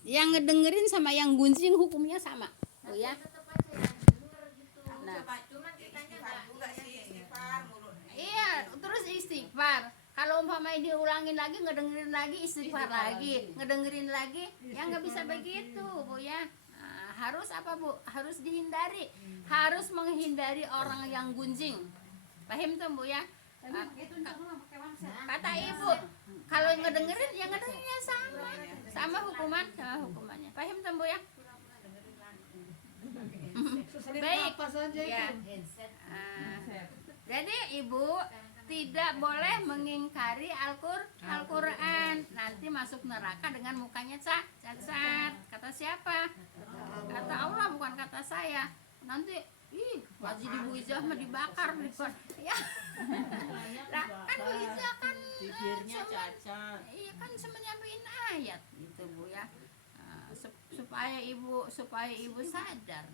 Yang ngedengerin sama yang gunjing hukumnya sama, Bu ya. Nah, Cuman kitanya enggak istighfar mulu. iya, terus istighfar. Kalau umpamanya diulangin lagi, ngedengerin lagi, istighfar lagi, ngedengerin lagi, ya nggak bisa begitu, Bu ya. Nah, harus apa, Bu? Harus dihindari, harus menghindari orang yang gunjing. Paham tuh, Bu ya? Kata Ibu, kalau ngedengerin, ya ngedengerinnya sama hukumannya. Paham tuh, Bu ya? Baik. Ya. Jadi Ibu tidak boleh mengingkari Al-Quran. Nanti masuk neraka dengan mukanya cacat. Kata siapa? Kata Allah, bukan kata saya. Nanti Haji di Bu Ijah mah dibakar ya. Nah, kan Bu Ijah kan Bibirnya cacat. Iya kan nyampein ayat gitu, Bu ya. Supaya ibu sadar.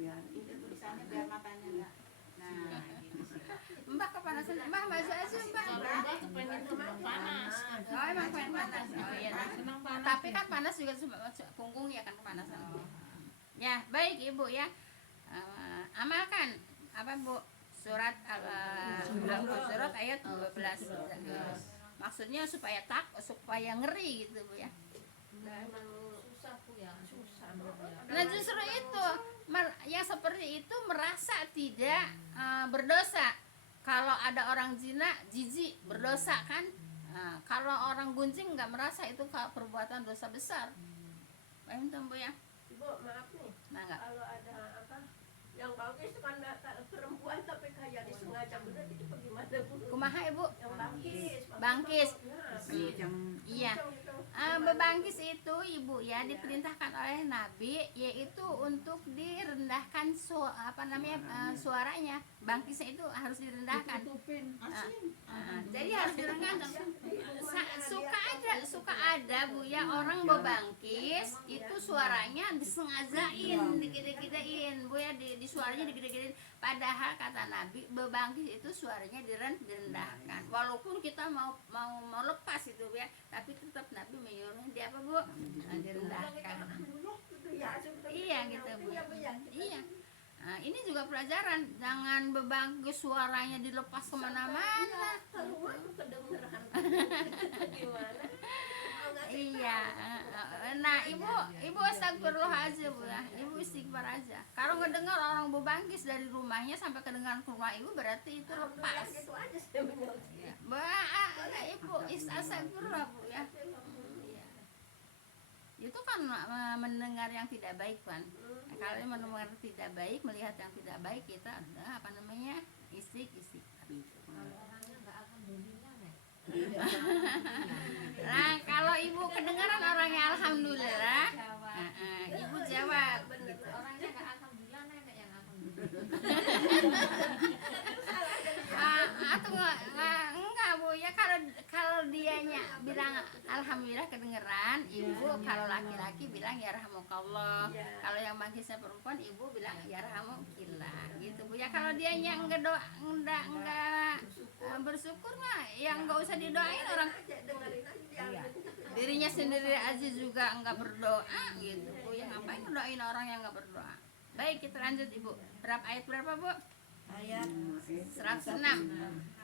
Biar itu tulisannya biar matanya enggak. Nah, gitu sih. Mbak kepanasan, Mbak masuk aja Mbak. Mbak tuh pengen panas. Oh emang pengen panas. Oh iya. Senang panas. Tapi kan panas juga punggung ya kan kepanasan. Ya baik Ibu ya. Amalkan apa Bu? Surat Al-Hujurat ayat 12. Maksudnya supaya ngeri gitu Bu ya. Susah Bu ya, susah. Nah justru itu yang seperti itu merasa tidak berdosa. Kalau ada orang zina, jijik berdosa kan. Kalau orang gunjing nggak merasa itu perbuatan dosa besar. Paham tuh Bu ya? Ibu maaf nih, Nah, enggak. kalau ada apa yang bagus kan perempuan tapi kayak disengaja bener itu bagaimana Bu? Kumaha Ibu? Yang bangkis. Bangkis. Iya. Bebangkis itu Ibu ya diperintahkan oleh Nabi, yaitu untuk direndahkan suaranya. Bangkisnya itu harus direndahkan. Jadi harus direndahkan. Suka ada Bu ya orang bebangkis itu suaranya disengajain, digede-gedein Bu ya, di suaranya digede-gedein. Padahal kata Nabi bebangkis itu suaranya direndahkan. Walaupun kita mau lepas itu Bu ya, tapi tetap Nabi menyuruh dia apa Bu? Direndahkan. Iya gitu Bu. Iya. Nah, ini juga pelajaran, jangan bebangkis suaranya dilepas kemana-mana. Iya. Nah ibu astagfirullah aja Bu ya, ibu istighfar aja. Kalau ngedengar orang bebangkis dari rumahnya sampai kedengaran ke rumah ibu, berarti itu lepas. Ibu astagfirullah Bu ya. Itu kan mendengar yang tidak baik kan. Kalau mendengar tidak baik, melihat yang tidak baik, kita ada istighfar. Nah kalau ibu kedengaran orangnya alhamdulillah, ibu jawab gitu. Orangnya enggak alhamdulillah, nenek yang alhamdulillah. Atau enggak Bu ya, kalau dianya bilang alhamdulillah kedengeran, ibu kalau laki-laki bilang ya rahmukallah. Kalau yang bangkisnya perempuan, ibu bilang ya rahmukillah gitu Bu ya. Kalau dianya enggak bersyukur mah yang enggak usah didoain, orang dirinya sendiri aja juga enggak berdoa gitu Bu ya. Ngapain doain orang yang enggak berdoa? Baik, kita lanjut Ibu. Ayat berapa Bu? Ayat 106.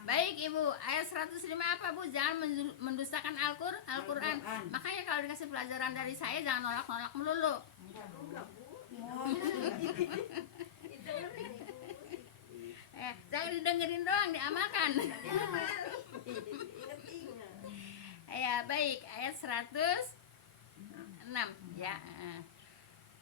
Baik Ibu, ayat 105 apa Bu? Jangan mendustakan Al-Quran. Makanya kalau dikasih pelajaran dari saya, jangan nolak-nolak melulu. Jangan didengerin doang, diamalkan. Ya baik, ayat 106 ya.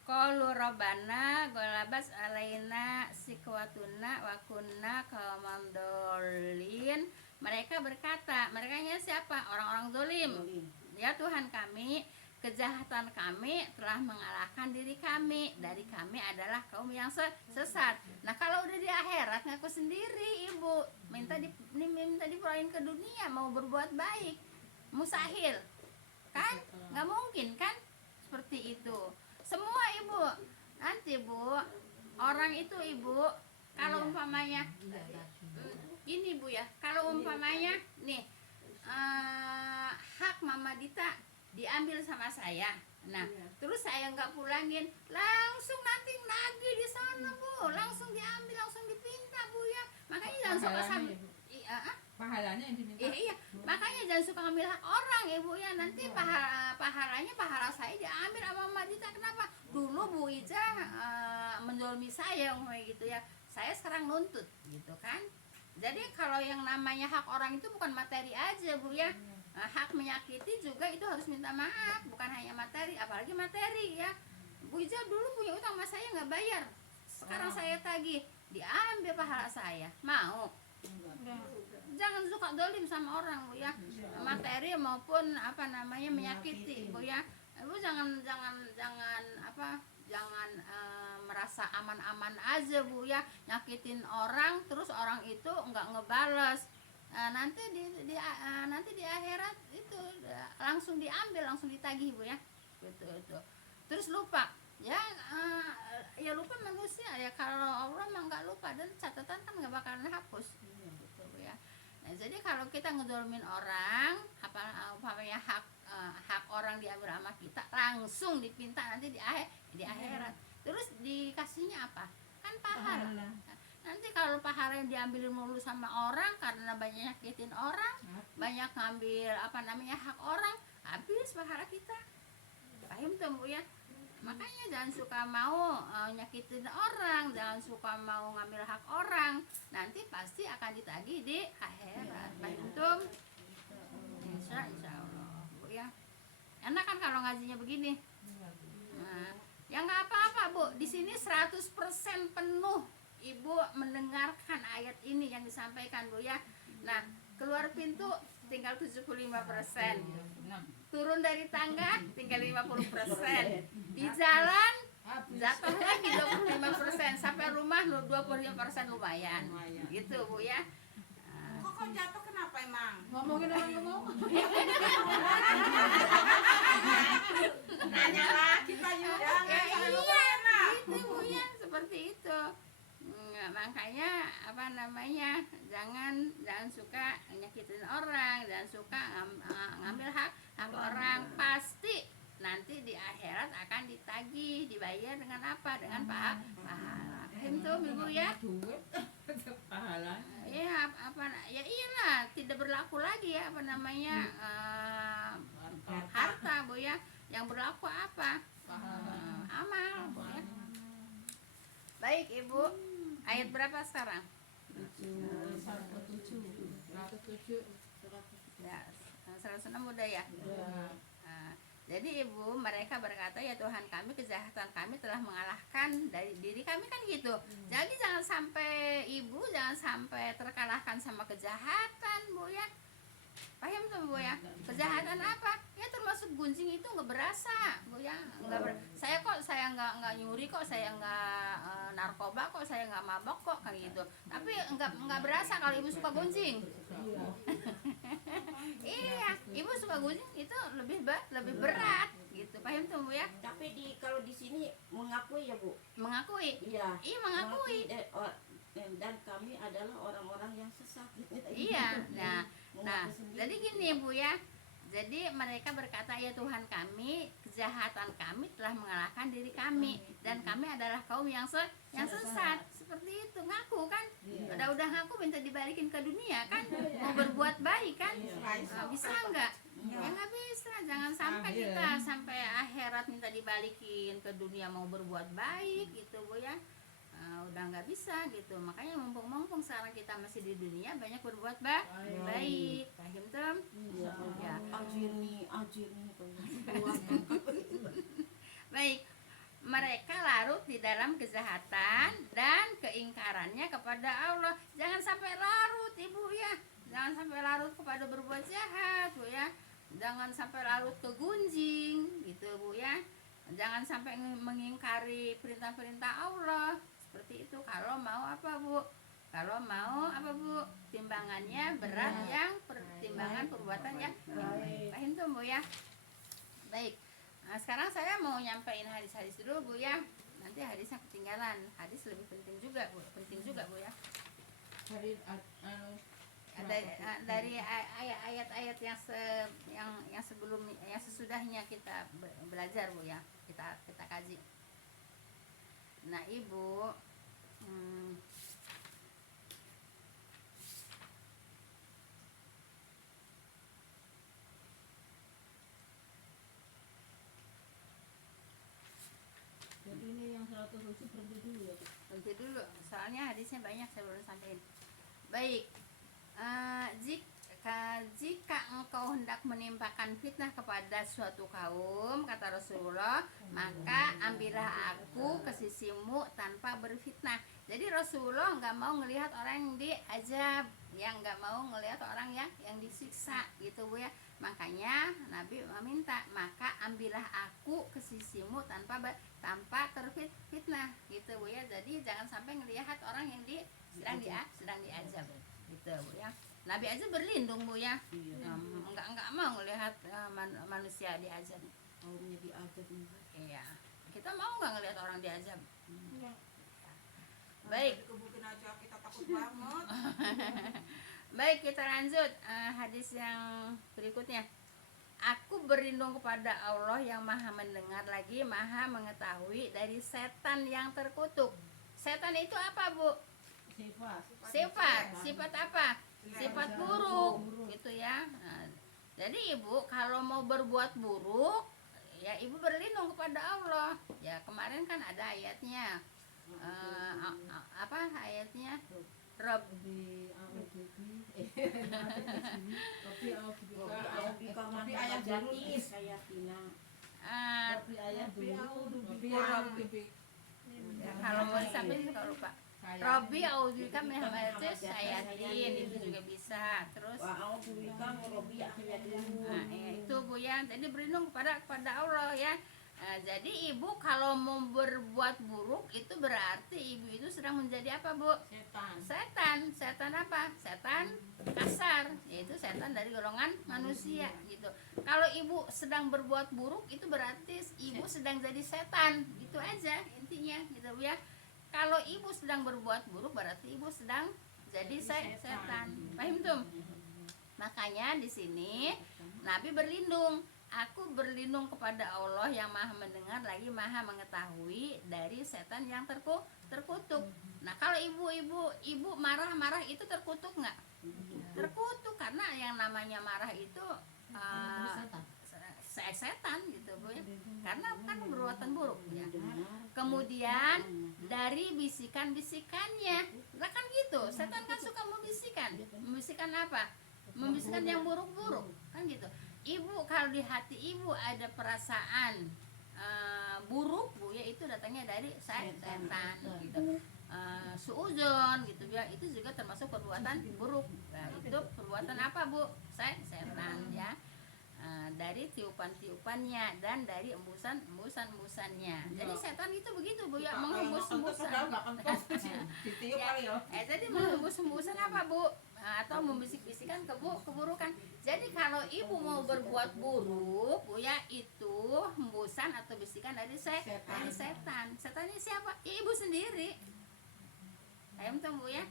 Qalu rabbana ghalabas alaina sikwatuna wa kunna qauman dhalin. Mereka berkata, merekanya siapa? Orang-orang zalim. Ya Tuhan kami, kejahatan kami telah mengalahkan diri kami. Dari kami adalah kaum yang sesat. Nah, kalau udah di akhirat ngaku sendiri Ibu, minta diperolahin ke dunia mau berbuat baik. Mustahil. Kan? Nggak mungkin kan? Seperti itu. Semua Ibu, nanti Bu, orang itu Ibu, kalau umpamanya gini Bu ya, kalau umpamanya nih hak Mama Dita diambil sama saya. Nah, Iya. terus saya nggak pulangin, langsung nanti nagih di sana Bu, langsung diambil, langsung dipinta Bu ya. Makanya jangan suka Pahalanya ya, Bu? iya, Pahalanya yang diminta. iya, makanya jangan suka ngambil hak orang ya Bu ya. Nanti pahalanya pahala saya diambil sama Mbak Dita. Kenapa? Dulu Bu Ica menzolimi saya kayak gitu ya. Saya sekarang nuntut gitu kan. Jadi kalau yang namanya hak orang itu bukan materi aja Bu ya. Hak menyakiti juga itu harus minta maaf, bukan hanya materi, apalagi materi ya. Bu Ica dulu punya utang sama saya nggak bayar. Sekarang saya tagih, diambil pahala saya. Mau? Jangan suka dolim sama orang Bu ya, materi maupun apa namanya menyakiti Bu ya. Bu jangan merasa aman-aman aja Bu ya, nyakitin orang terus orang itu nggak ngebales. Nanti di akhirat itu langsung diambil, langsung ditagih Bu ya, gitu itu. Terus lupa ya, ya lupa manusia ya, kalau Allah mah nggak lupa, dan catatan kan nggak bakalan hapus gitu Bu ya. Nah, jadi kalau kita ngedolimin orang, apanya hak orang diambil sama kita, langsung dipinta nanti di akhirat. Terus dikasihnya apa? Kan pahala. Nanti kalau pahala yang diambil mulu sama orang karena banyak nyakitin orang, banyak ngambil apa namanya hak orang, habis pahala kita. Paham tuh Bu ya? Makanya jangan suka mau nyakitin orang, jangan suka mau ngambil hak orang, nanti pasti akan ditagih di akhirat. Paham tuh? Insya Allah Bu ya. Enak kan kalau ngajinya begini? Nah, ya nggak apa-apa Bu, di sini 100% penuh Ibu mendengarkan ayat ini yang disampaikan Bu ya. Nah, keluar pintu tinggal 75%, turun dari tangga tinggal 50%, di jalan jatuh lagi 25%, sampai rumah 25% lumayan, gitu Bu ya. Kok jatuh kenapa emang? Ngomongin orang ngomong. Nanya lah kita juga. Ya, iya, itu Bu ya, seperti itu. Makanya apa namanya, jangan suka nyakitin orang, jangan suka ngambil hak orang. Pasti nanti di akhirat akan ditagih, dibayar dengan apa? Dengan pahala. Itu Ibu ya. Pahala. Ya ya iyalah, tidak berlaku lagi ya apa namanya harta Bu ya. Yang berlaku apa? Amal Bu ya. Baik Ibu, ayat berapa sekarang? 107. Ya, 106 udah ya. Jadi Ibu, mereka berkata, ya Tuhan kami, kejahatan kami telah mengalahkan dari diri kami, kan gitu. Jadi jangan sampai Ibu, jangan sampai terkalahkan sama kejahatan Bu ya. Paham tuh Bu ya? Kejahatan apa? Ya termasuk gunjing itu nggak berasa Bu ya. Saya nggak nyuri kok, saya nggak narkoba kok, saya nggak mabok kok, kayak gitu. Tapi nggak berasa kalau Ibu suka gunjing. Iya, Ibu suka gunjing itu lebih berat gitu. Paham tuh Bu ya? Tapi kalau di sini mengakui ya Bu. Mengakui. Iya. Iya, mengakui. Dan kami adalah orang-orang yang sesat. Iya. Nah, Mengaku sendiri. jadi gini Bu ya. Jadi mereka berkata, ya Tuhan kami, kejahatan kami telah mengalahkan diri kami, dan kami adalah kaum yang sesat. Seperti itu, ngaku kan? Udah ngaku, minta dibalikin ke dunia kan? Mau berbuat baik kan? Bisa nggak? Ya nggak bisa. Jangan sampai kita sampai akhirat minta dibalikin ke dunia mau berbuat baik gitu Bu ya. Udah nggak bisa gitu. Makanya mumpung sekarang kita masih di dunia, banyak berbuat baik. Paham Tem? Ya. Ajirni. Baik, mereka larut di dalam kejahatan dan keingkarannya kepada Allah. Jangan sampai larut Ibu ya. Jangan sampai larut kepada berbuat jahat Bu ya. Jangan sampai larut ke gunjing gitu Bu ya. Jangan sampai mengingkari perintah-perintah Allah. Seperti itu. Kalau mau apa Bu? Kalau mau apa Bu? Timbangannya berat, yang pertimbangan perbuatan yang paham tuh Bu ya. Baik. Nah, sekarang saya mau nyampein hadis-hadis dulu Bu ya. Nanti hadisnya ketinggalan. Hadis lebih penting juga Bu. Penting juga Bu ya. Hari dari ayat-ayat yang sebelum yang sesudahnya kita belajar Bu ya, kita kaji. Nah Ibu, Jadi ini yang 107 berhenti dulu ya. berhenti dulu, soalnya hadisnya banyak saya baru sampaikan. Baik, jika engkau hendak menimpakan fitnah kepada suatu kaum, kata Rasulullah, maka ambillah aku ke sisimu tanpa berfitnah. Jadi Rasulullah nggak mau ngelihat orang yang diazab, yang nggak mau ngelihat orang yang disiksa gitu Bu ya. Makanya Nabi meminta, maka ambillah aku ke sisimu tanpa terfitnah gitu Bu ya. Jadi jangan sampai ngelihat orang yang sedang diazab gitu Bu ya. Nabi aja berlindung Bu ya. Enggak mau ngelihat manusia diazab. Kaumnya diazab juga. Iya. Kita mau nggak ngelihat orang diazab? Enggak. Baik. Dikebukin aja kita takut banget. Baik, kita lanjut hadis yang berikutnya. Aku berlindung kepada Allah yang Maha mendengar lagi Maha mengetahui dari setan yang terkutuk. Setan itu apa Bu? Sifat apa? Sifat buruk gitu ya. Nah, jadi Ibu kalau mau berbuat buruk ya Ibu berlindung kepada Allah. Ya kemarin kan ada ayatnya. Apa ayatnya? Tapi ayah Jatis kayak Tina. ayah dulu. Ya, kalau mau disampaikan kalau lupa. Robi audika mehamatis sayatin itu juga bisa. Terus Wah, aku berikan Robi akhirnya nah, ya, itu Bu ya. Jadi berlindung kepada Allah ya. Nah, jadi Ibu kalau mau berbuat buruk itu berarti Ibu itu sedang menjadi apa Bu? Setan apa? Setan kasar, yaitu setan dari golongan manusia gitu. Kalau Ibu sedang berbuat buruk itu berarti Ibu sedang jadi setan, gitu aja intinya gitu Bu ya. Kalau Ibu sedang berbuat buruk berarti Ibu sedang jadi setan. Paham tuh? Makanya di sini Nabi berlindung. Aku berlindung kepada Allah yang Maha mendengar lagi Maha mengetahui dari setan yang terkutuk. Nah, kalau ibu marah-marah itu terkutuk nggak? Terkutuk karena yang namanya marah itu setan gitu Bu ya. Karena kan perbuatan buruk ya. Kemudian dari bisikan-bisikannya, lah kan gitu. Setan kan suka membisikkan apa? Membisikkan yang buruk-buruk kan gitu. Ibu kalau di hati Ibu ada perasaan buruk Bu ya, itu datangnya dari setan gitu. Suuzon gitu ya, itu juga termasuk perbuatan buruk. Nah, itu perbuatan apa Bu? Setan ya. Dari tiupan-tiupannya dan dari embusan-embusannya. Jadi setan itu begitu Bu ya, menghembus-hembusan. Jadi menghembus-hembusan apa Bu? Atau membisik-bisikan keburukan. Jadi kalau Ibu mau berbuat buruk Bu ya, itu hembusan atau bisikan dari setan. Setannya siapa? Ya Ibu sendiri. Ayam tuh Bu ya.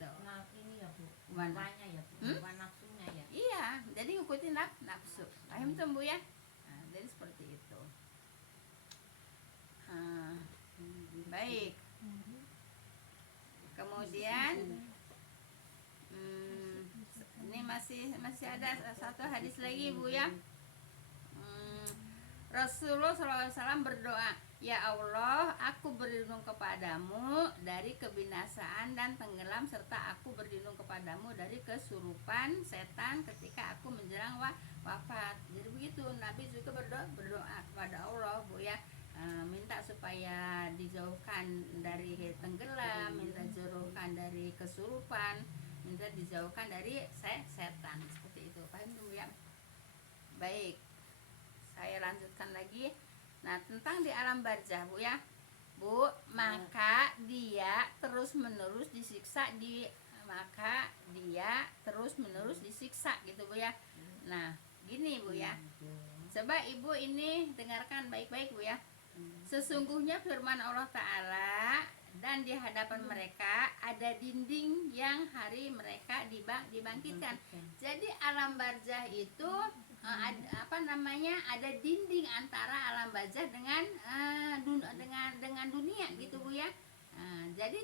Nah, ini ya Bu. Mana? Banyak ya Bu. Nafsunya ya. Iya, jadi ngikutin nafsu. Paham tuh Bu ya? Nah, jadi seperti itu. Baik. Kemudian ini masih ada satu hadis lagi Bu ya. Rasulullah SAW berdoa, ya Allah, aku berlindung kepadamu dari kebinasaan dan tenggelam, serta aku berlindung kepadamu dari kesurupan setan ketika aku menjelang wafat. Jadi begitu Nabi juga berdoa kepada Allah Bu ya, minta supaya dijauhkan dari tenggelam, minta dijauhkan dari kesurupan, minta dijauhkan dari setan, seperti itu. Paham Bu ya? Baik, saya lanjutkan lagi. Nah, tentang di alam barzah Bu ya, Bu, maka dia terus menerus disiksa disiksa gitu Bu ya. Nah, gini Bu ya, coba Ibu ini dengarkan baik-baik Bu ya. Sesungguhnya firman Allah Ta'ala dan di hadapan mereka ada dinding yang hari mereka dibangkitkan. Jadi alam barzah itu ada dinding antara alam barzah dengan dengan dunia gitu Bu ya. Jadi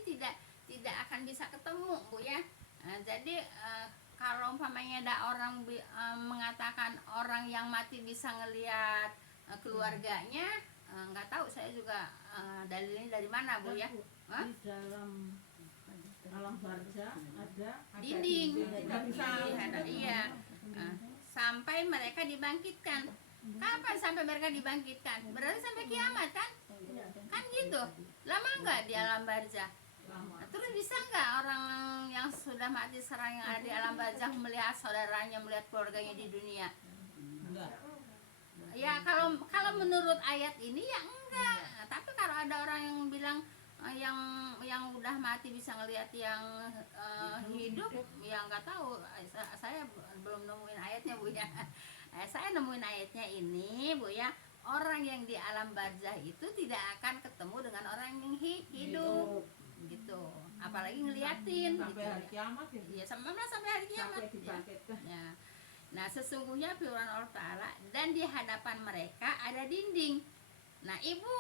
tidak akan bisa ketemu Bu ya. Jadi kalau umpamanya ada orang mengatakan orang yang mati bisa ngelihat keluarganya, nggak tahu saya juga dalilnya dari mana Bu ya. Hah? Di dalam alam barzah ada Dinding. Tidak bisa. Iya. Sampai mereka dibangkitkan. Kapan sampai mereka dibangkitkan? Berarti sampai kiamat kan? Kan gitu. Lama nggak di alam barzah? lama. Terus bisa nggak orang yang sudah mati sekarang yang ada di alam barzah melihat saudaranya, melihat keluarganya di dunia? Enggak. Ya kalau menurut ayat ini ya enggak. Tapi kalau ada orang yang bilang yang udah mati bisa ngelihat yang hidup, ya nggak tahu. Saya belum nemuin ayatnya Bu ya. Saya nemuin ayatnya ini Bu ya. Orang yang di alam barzah itu tidak akan ketemu dengan orang yang hidup gitu. Apalagi ngeliatin Sampai gitu. hari kiamat ya. Iya, sampai hari kiamat. Sampai Ya. dibangkitkan. Ya. Nah, sesungguhnya firman Allah Ta'ala, dan di hadapan mereka ada dinding. Nah, ibu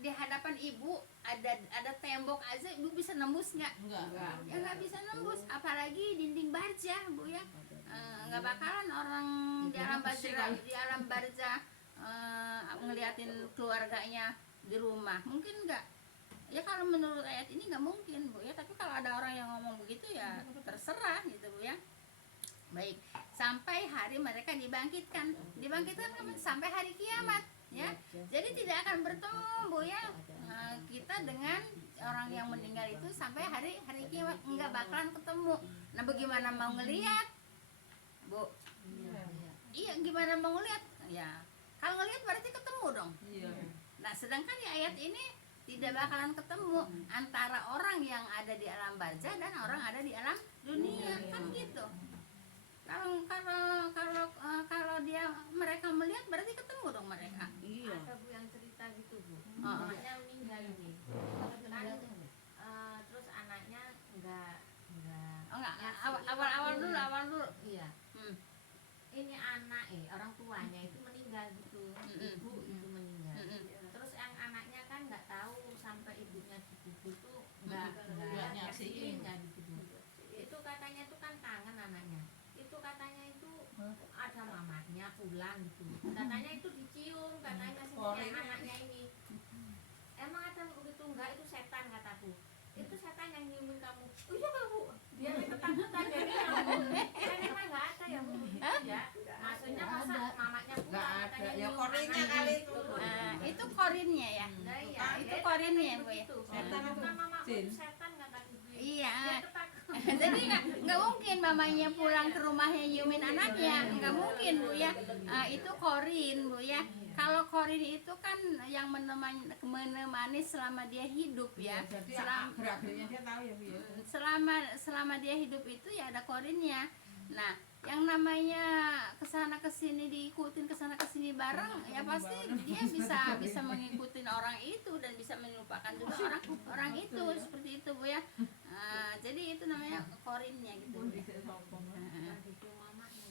di hadapan ibu ada tembok aja, ibu bisa nembus nggak? Enggak. Ya nggak bisa nembus, apalagi dinding barzah Bu ya. Nggak bakalan orang di alam barzah ngeliatin keluarganya di rumah, mungkin nggak? Ya kalau menurut ayat ini nggak mungkin Bu ya, tapi kalau ada orang yang ngomong begitu ya terserah gitu Bu ya. Baik, sampai hari mereka dibangkitkan sampai hari kiamat ya. Jadi tidak akan bertemu Bu ya, kita dengan orang yang meninggal itu sampai hari kiamat, nggak bakalan ketemu. Nah, bagaimana mau ngelihat Bu? Iya, gimana mau ngelihat? Ya, kalau ngelihat berarti ketemu dong. Iya. Nah, sedangkan di ayat ini tidak bakalan ketemu antara orang yang ada di alam barzah dan orang ada di alam dunia, kan gitu. Kalau mereka melihat berarti ketemu dong mereka. Iya. Ada Bu yang cerita gitu Bu. Oh. Anaknya meninggal ini. Terus anaknya enggak Oh enggak, awal dulu. iya. Hmm. Ini anak orang tuanya itu meninggal gitu. Ibu itu meninggal. Terus yang anaknya kan nggak tahu sampai ibunya dikubur tuh nggak nyaksiin. nggak gitu. Itu katanya itu kan tangan anaknya. Itu katanya itu ada mamanya pulang gitu. Katanya itu dicium, katanya seperti yang anaknya ini. Emang ada begitu enggak? Itu setan kataku. Itu setan yang nyiumin kamu. Oh iya Bu. Dia ketakutan jadi kamu. Kan emang nggak ada ya Bu. Ya. Maksudnya masa mamanya pulang katanya Ya nyium korinnya anaknya kali gitu. itu. Itu korinnya ya. Nah, iya. Itu Dia korinnya kayak Bu ya. begitu. Setan Bukan itu mamaku jin. itu setan kataku. Iya. Dia ketakutan. Jadi nggak mungkin mamanya pulang ke rumahnya nyiumin anaknya, nggak mungkin Bu ya. Itu korin Bu ya. Kalau korin itu kan yang menemani selama dia hidup ya. Jadi Selam- gerak-geriknya dia tahu ya Bu ya. selama dia hidup itu ya ada korinnya. Nah, yang namanya kesana kesini diikutin kesana kesini bareng ya pasti dia bisa mengikutin orang itu dan bisa melupakan juga orang itu, seperti itu Bu ya. Jadi itu namanya korinnya gitu Bu ya. Itu mamanya.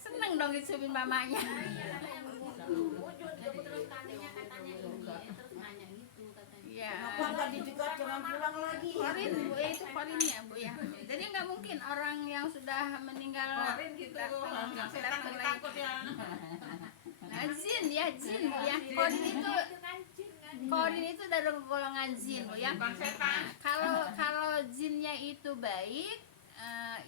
Seneng dong disuapin mamanya. Iya, katanya wujud terus katanya ini terus nanya gitu katanya. Iya. Kenapa nggak didekat jangan pulang lagi? Korin Bu ya, itu korinnya Bu ya. Jadi nggak mungkin orang yang sudah meninggal Korin gitu. Yang setan datang lagi. takut ya. Jin ya, jin Bu ya. Korin itu Itu kan jin kan. korin itu dari golongan jin Bu ya. Bukan setan. Kalau jinnya itu baik,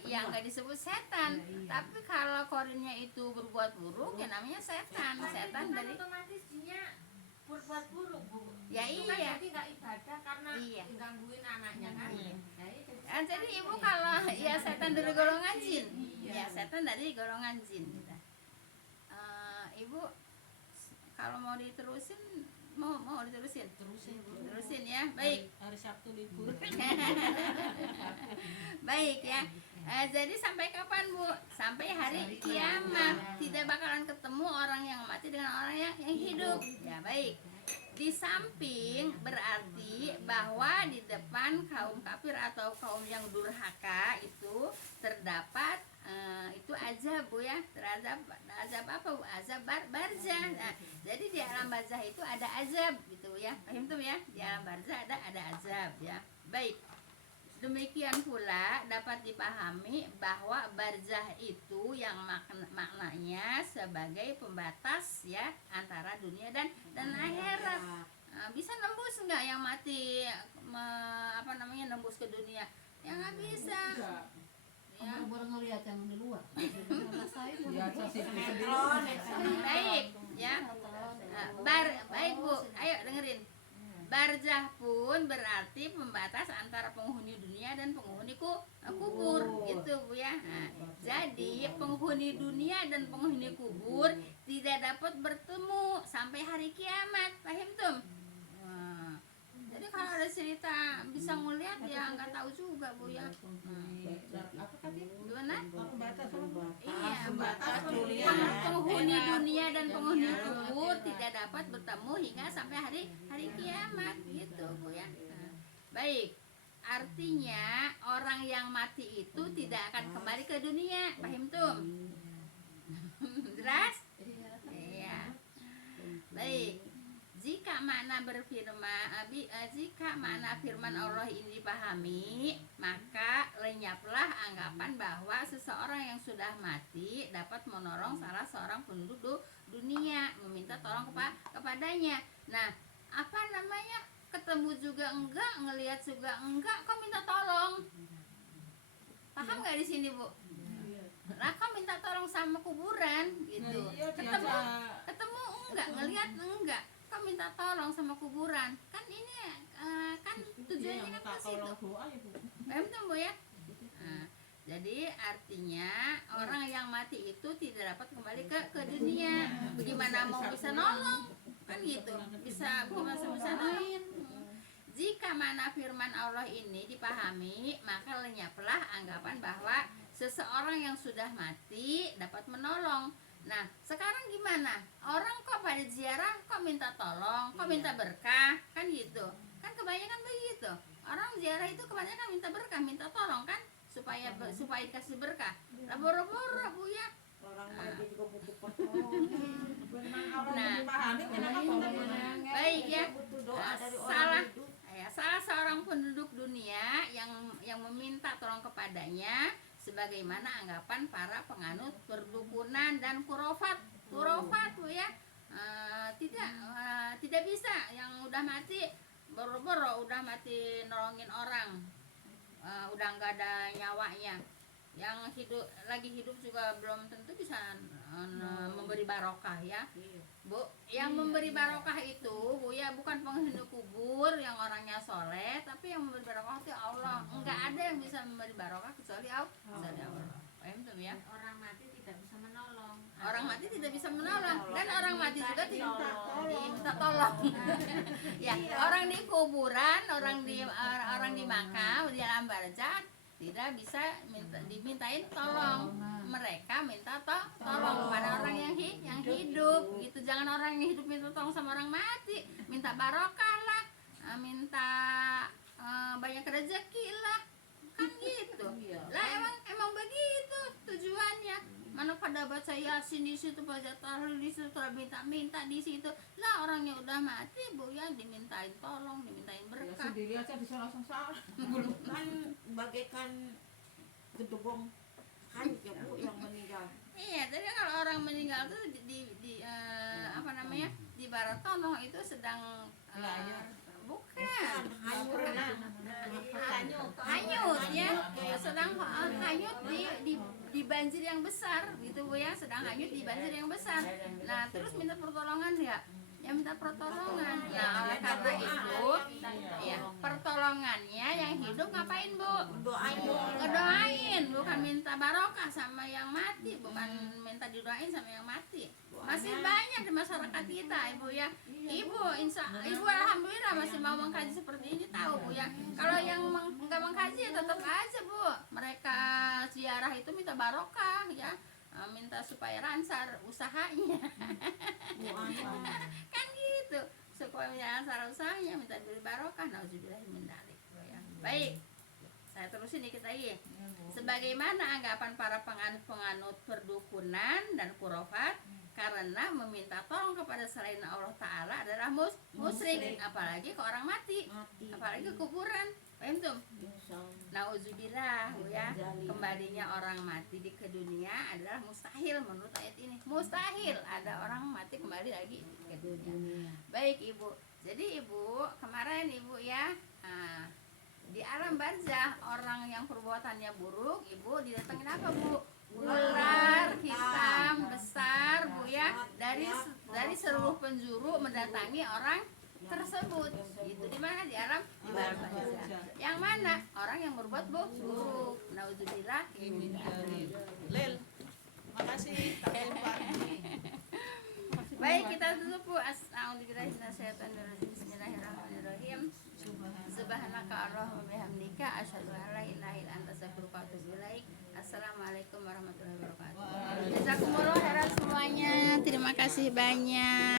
ya nggak disebut setan. Tapi kalau korinnya itu berbuat buruk, ya namanya setan. Setan Kan dari otomatis jinnya berbuat buruk Bu. Ya Itu kan iya. jadi nggak ibadah karena Iya. gangguin anaknya kan. Iya. Jadi Jadi ibu kalau ya setan dari golongan jin, ya setan dari golongan jin. Gitu. Ibu kalau mau diterusin, mau diterusin, terusin ya, baik. Hari Sabtu libur. Baik ya. Jadi sampai kapan Bu? Sampai hari kiamat. Tidak bakalan ketemu orang yang mati dengan orang yang hidup. Ya baik. Di samping berarti bahwa di depan kaum kafir atau kaum yang durhaka itu terdapat itu azab Bu ya, azab apa Bu? Azab barzah. Nah, jadi di alam barzah itu ada azab gitu ya. Paham tuh ya? Di alam barzah ada azab ya. Baik. Demikian pula dapat dipahami bahwa barzah itu yang maknanya sebagai pembatas ya antara dunia dan akhirat. Bisa nembus nggak yang mati nembus ke dunia? Ya nggak bisa. Ya. Baru ngeliat yang di luar. Baik ya. Baik Bu, ayo dengerin. Barzah pun berarti pembatas antara penghuni dunia dan penghuni kubur gitu Bu ya. Nah, jadi penghuni dunia dan penghuni kubur tidak dapat bertemu sampai hari kiamat. Paham tuh? Nah, jadi kalau ada cerita bisa ngeliat ya nggak tahu juga Bu ya. Apa tadi? Gimana? Pembatas. Iya, Pembatas dunia. penghuni dunia dan penghuni kubur tidak dapat bertemu hingga sampai hari kiamat gitu Bu ya. Nah, baik, artinya orang yang mati itu tidak akan kembali ke dunia. Paham tuh? Jelas? Iya. Baik. Jika makna firman Allah ini dipahami, maka lenyaplah anggapan bahwa seseorang yang sudah mati dapat menolong salah seorang penduduk dunia, meminta tolong kepadanya. Nah, ketemu juga enggak, ngelihat juga enggak, kok minta tolong? Paham nggak di sini Bu? Lah kok minta tolong sama kuburan gitu? Ketemu enggak, ngelihat enggak? Kok minta tolong sama kuburan? Kan ini kan tujuannya kan ke situ. Paham tuh Bu ya? Nah, jadi artinya orang yang mati itu tidak dapat kembali ke dunia. Gimana mau bisa nolong? Kan gitu. Bisa nolong. Jika mana firman Allah ini dipahami, maka lenyaplah anggapan bahwa seseorang yang sudah mati dapat menolong. Nah, sekarang gimana? Orang kok pada ziarah, kok minta tolong, kok minta berkah, kan gitu. Kan kebanyakan begitu. Orang ziarah itu kebanyakan minta berkah, minta tolong kan, supaya dikasih berkah. Lah boro-boro Bu ya. Orang mati juga butuh pertolongan. Nah, baik ya. Salah seorang penduduk dunia yang meminta tolong kepadanya, sebagaimana anggapan para penganut perdukunan dan kurofat Bu ya. Tidak bisa yang udah mati boro-boro udah mati nolongin orang, udah nggak ada nyawanya. Yang lagi hidup juga belum tentu bisa memberi barokah ya Bu. Yang memberi barokah itu Bu ya bukan penghuni kubur yang orangnya soleh, tapi yang memberi barokah itu Allah. Enggak ada yang bisa memberi barokah kecuali Allah. Paham tuh ya? Orang mati tidak bisa menolong. Orang mati tidak bisa menolong dan orang mati juga diminta tolong. Ya, orang di kuburan, orang di makam, di alam barzah tidak bisa dimintain tolong. Mereka minta tolong kepada orang yang hidup gitu. Jangan orang yang hidup minta tolong sama orang mati. Minta barokah lah, minta banyak rezeki lah, kan gitu. Lah emang begitu tujuannya. Mana pada baca Yasin di situ, baca tahlil di situ, minta di situ. Lah orangnya udah mati Bu ya dimintain tolong, dimintain berkah. Sendiri aja bisa langsung salah. Kan bagaikan gedebong hancur Bu yang meninggal. Iya, jadi kalau orang meninggal tuh di Baratono itu sedang bukan hanyut ya, sedang hanyut di banjir yang besar gitu Bu ya, sedang hanyut di banjir yang besar. Nah terus minta pertolongan ya minta pertolongan. Nah oleh karena itu ya pertolongannya yang hidup ngapain Bu? Ngedoain, bukan minta barokah sama yang mati, bukan minta didoain sama yang mati. Masih banyak di masyarakat kita Ibu ya. Ibu alhamdulillah masih mau mengkaji seperti ini tahu Bu ya. Kalau yang nggak mengkaji ya tetap aja Bu. Mereka ziarah itu minta barokah ya. Minta supaya lancar usahanya. Kan gitu. semuanya salah usahanya minta diberi barokah, nauzubillah min dzalik. Ya. Baik, saya terusin dikit lagi. Sebagaimana anggapan para penganut perdukunan dan kurofat, karena meminta tolong kepada selain Allah Ta'ala adalah musyrik, apalagi ke orang mati, apalagi ke kuburan. Paham tuh? Nauzubillah ya, kembalinya orang mati ke dunia adalah mustahil menurut ayat ini. Mustahil ada orang mati kembali lagi ke dunia. Baik Ibu, jadi Ibu kemarin Ibu ya, di alam barzah orang yang perbuatannya buruk, Ibu didatengin apa Bu? Ular hitam besar Bu ya, dari seluruh penjuru mendatangi orang tersebut. Itu di mana? Di alam barzah. Yang mana? Orang yang berbuat buruk. Nauzubillah min dzalik. Lil, makasih tak lempar. Baik, kita tutup Bu. A'udzubillahi minasyaitonirrajim. Bismillahirrahmanirrahim. Subhanaka Allahumma bihamdika asyhadu an la ilaha illa anta astaghfiruka wa atubu ilaik. Assalamualaikum warahmatullahi wabarakatuh. Jazakumullah khairan semuanya. Terima kasih banyak.